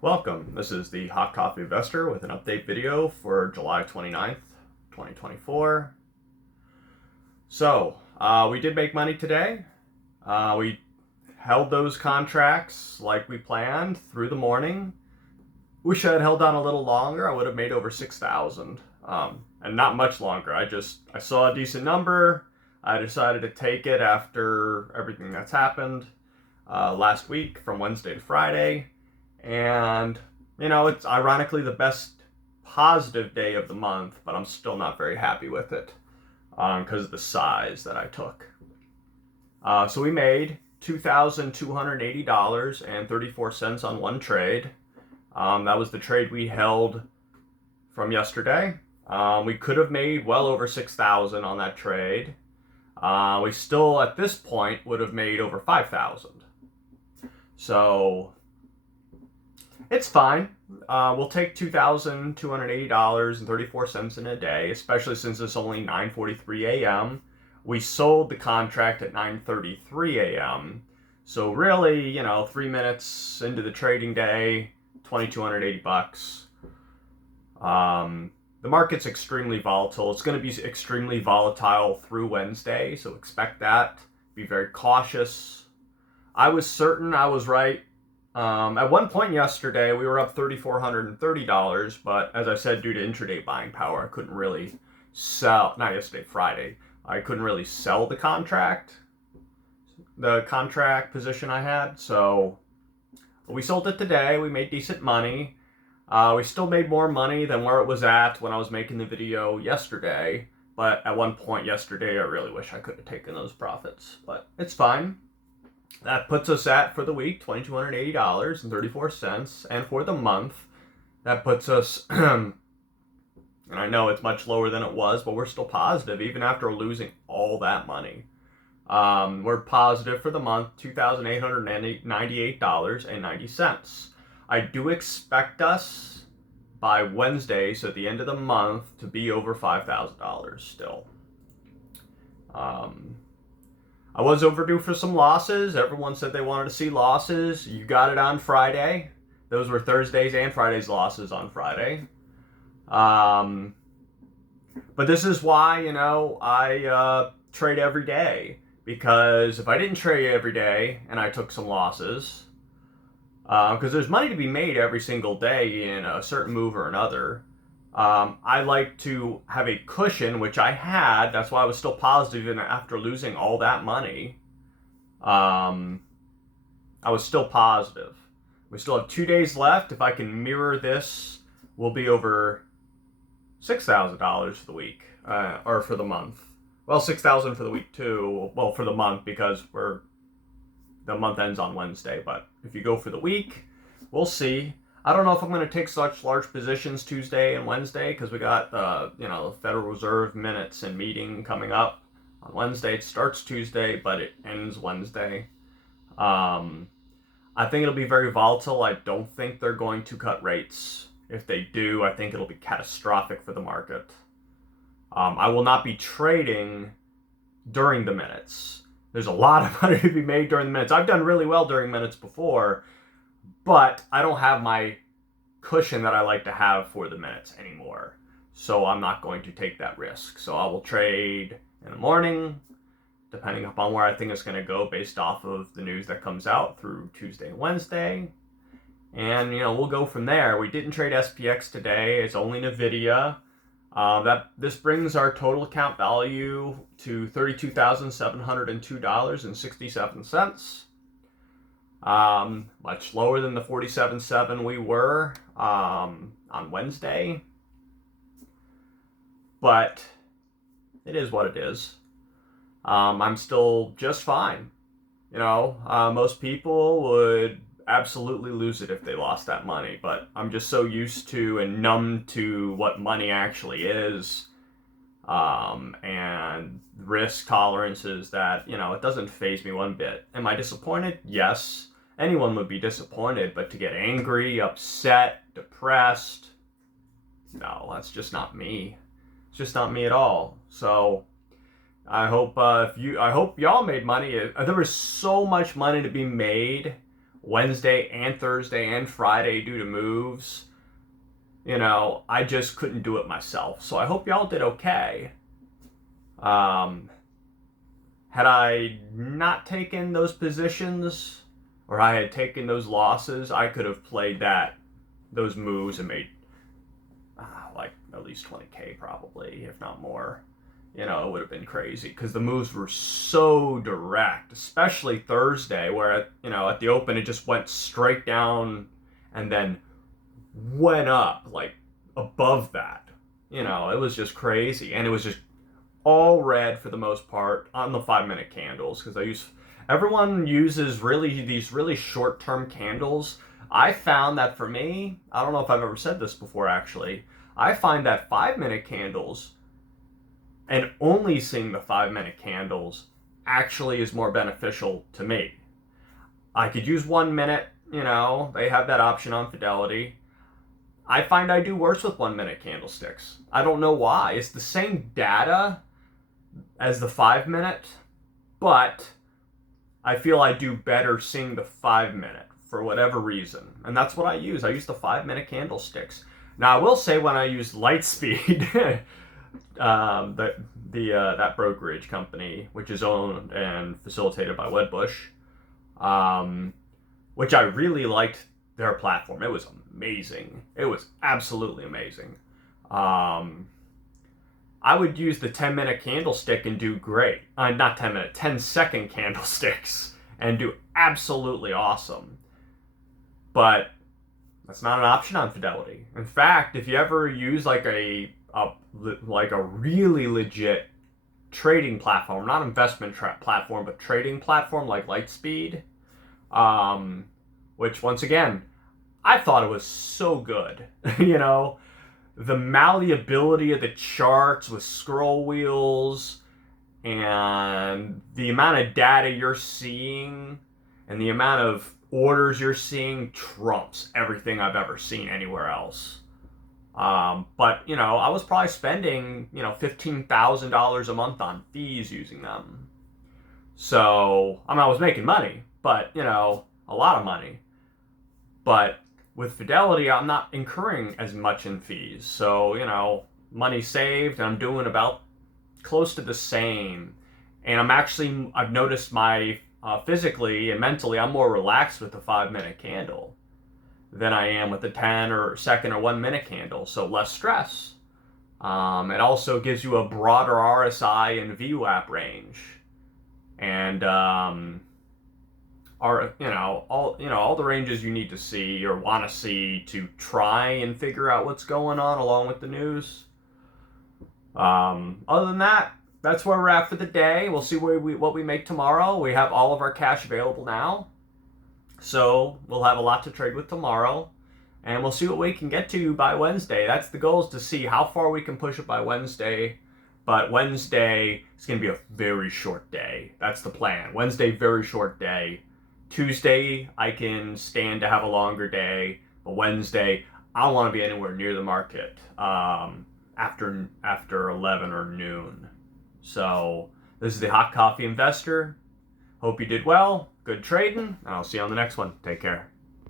Welcome. This is the Hot Coffee Investor with an update video for July 29th, 2024. We did make money today. We held those contracts like we planned through the morning. Wish I had held on a little longer. I would have made over 6,000, and not much longer. I saw a decent number. I decided to take it after everything that's happened last week from Wednesday to Friday. And, it's ironically the best positive day of the month, but I'm still not very happy with it because of the size that I took. So we made $2,280.34 on one trade. That was the trade we held from yesterday. We could have made well over 6,000 on that trade. We still, at this point, would have made over 5,000. So it's fine. We'll take $2,280.34 in a day, especially since it's only 9:43 a.m. We sold the contract at 9:33 a.m. So really, 3 minutes into the trading day, $2,280. The market's extremely volatile. It's going to be extremely volatile through Wednesday, so expect that. Be very cautious. I was certain I was right. At one point yesterday, we were up $3,430, but as I said, due to intraday buying power, I couldn't really sell, not yesterday, Friday, I couldn't really sell the contract position I had, so we sold it today. We made decent money. We still made more money than where it was at when I was making the video yesterday, but at one point yesterday, I really wish I could have taken those profits, but it's fine. That puts us at, for the week, $2,280.34. And for the month, that puts us, and I know it's much lower than it was, but we're still positive, even after losing all that money. We're positive for the month, $2,898.90. I do expect us, by Wednesday, so at the end of the month, to be over $5,000 still. I was overdue for some losses. Everyone said they wanted to see losses. You got it on Friday. Those were Thursday's and Friday's losses on Friday. But this is why, I trade every day. Because if I didn't trade every day and I took some losses, because there's money to be made every single day in a certain move or another, I like to have a cushion, which I had. That's why I was still positive even after losing all that money. I was still positive. We still have 2 days left. If I can mirror this, we'll be over $6,000 for the week, or for the month. Well, 6,000 for the week too. Well, for the month, because the month ends on Wednesday. But if you go for the week, we'll see. I don't know if I'm going to take such large positions Tuesday and Wednesday because we got the Federal Reserve minutes and meeting coming up on Wednesday. It starts Tuesday, but it ends Wednesday. I think it'll be very volatile. I don't think they're going to cut rates. If they do, I think it'll be catastrophic for the market. I will not be trading during the minutes. There's a lot of money to be made during the minutes. I've done really well during minutes before, but I don't have my cushion that I like to have for the minutes anymore. So I'm not going to take that risk. So I will trade in the morning, depending upon where I think it's going to go based off of the news that comes out through Tuesday and Wednesday. And, we'll go from there. We didn't trade SPX today. It's only NVIDIA. This brings our total account value to $32,702.67. Much lower than the 47.7 we were on Wednesday, but it is what it is. I'm still just fine. Most people would absolutely lose it if they lost that money, but I'm just so used to and numb to what money actually is, and risk tolerances that, it doesn't faze me one bit. Am I disappointed? Yes. Anyone would be disappointed, but to get angry, upset, depressed, no, that's just not me. It's just not me at all. So I hope y'all made money. There was so much money to be made Wednesday and Thursday and Friday due to moves. I just couldn't do it myself. So I hope y'all did okay. Had I not taken those positions, or I had taken those losses, I could have played those moves and made like at least 20K probably, if not more. It would have been crazy because the moves were so direct, especially Thursday, where at the open it just went straight down and then went up like above that. It was just crazy, and it was just all red for the most part on the 5-minute candles, because everyone uses these really short-term candles. I found that for me, I don't know if I've ever said this before actually, I find that 5-minute candles and only seeing the 5-minute candles actually is more beneficial to me. I could use 1 minute, they have that option on Fidelity. I find I do worse with 1-minute candlesticks. I don't know why. It's the same data as the 5-minute, but I feel I do better seeing the 5-minute for whatever reason. And that's what I use. I use the 5-minute candlesticks. Now I will say, when I use Lightspeed, that brokerage company, which is owned and facilitated by Wedbush, which I really liked their platform. It was amazing. It was absolutely amazing. I would use the 10-minute candlestick and do great. Not 10-minute, 10-second candlesticks and do absolutely awesome. But that's not an option on Fidelity. In fact, if you ever use like a really legit trading platform, not investment platform, but trading platform like Lightspeed, which once again, I thought it was so good. The malleability of the charts with scroll wheels and the amount of data you're seeing and the amount of orders you're seeing trumps everything I've ever seen anywhere else. But I was probably spending $15,000 a month on fees using them. So I was making money, but a lot of money. But with Fidelity, I'm not incurring as much in fees. So money saved, and I'm doing about close to the same. And I've noticed my physically and mentally, I'm more relaxed with the 5-minute candle than I am with the 10 or second or 1 minute candle. So less stress. It also gives you a broader RSI and VWAP range, and all the ranges you need to see or want to see to try and figure out what's going on along with the news. Other than that, that's where we're at for the day. We'll see what we make tomorrow. We have all of our cash available now, so we'll have a lot to trade with tomorrow, and we'll see what we can get to by Wednesday. That's the goal, is to see how far we can push it by Wednesday. But Wednesday is going to be a very short day. That's the plan. Wednesday, very short day. Tuesday, I can stand to have a longer day. But Wednesday, I don't want to be anywhere near the market after 11 or noon. So this is the Hot Coffee Investor. Hope you did well. Good trading. And I'll see you on the next one. Take care.